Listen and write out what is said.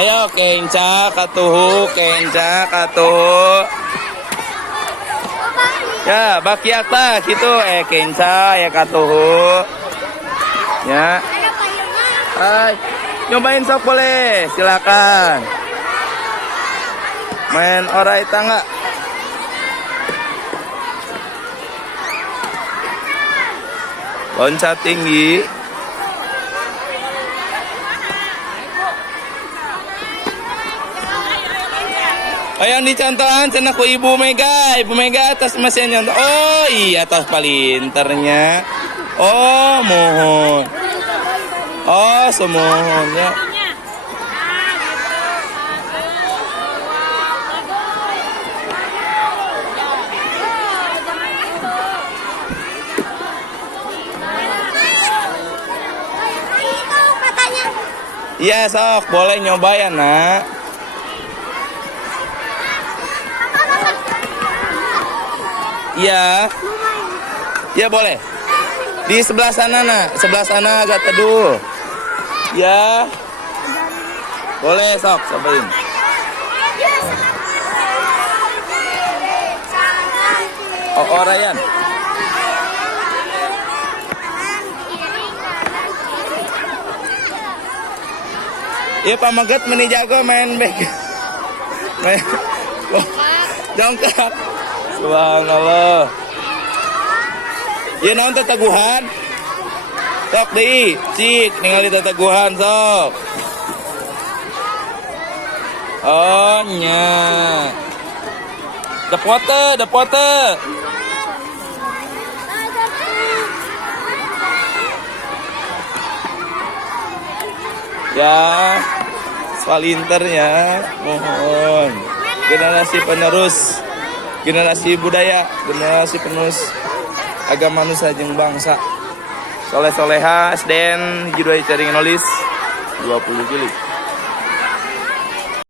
Ayo kenca katuhu, kenca katuhu. Ya, bakiata gitu kenca ya katuhu. Ya. Hai, nyobain sok boleh, silakan. Main orai tangga. Loncat tinggi. Oh, yang dicontohan cina ku Ibu Mega. Ibu Mega atas mesin nyontoh. Oh iya, atas palinternya. Oh mohon. Oh semohon ya. Iya sok, boleh nyoba ya nak. Iya. Iya boleh. Di sebelah sana nak, sebelah sana agak teduh. Ya. Boleh sok, cobain. Oh, Ryan. Iya Pak Maget meni jago main back. Main. Oh, jongkak. Subhanallah. Iya naon tataguhan? Sok deui, cik ningali tataguhan sok. Oh nya. Depote. Ya, Swalinternya, mohon. Generasi penerus, generasi budaya, generasi penerus agama nusa jeung bangsa. Soleh-soleha SDN Hiji 2 Caringin Nulis 20 Juli.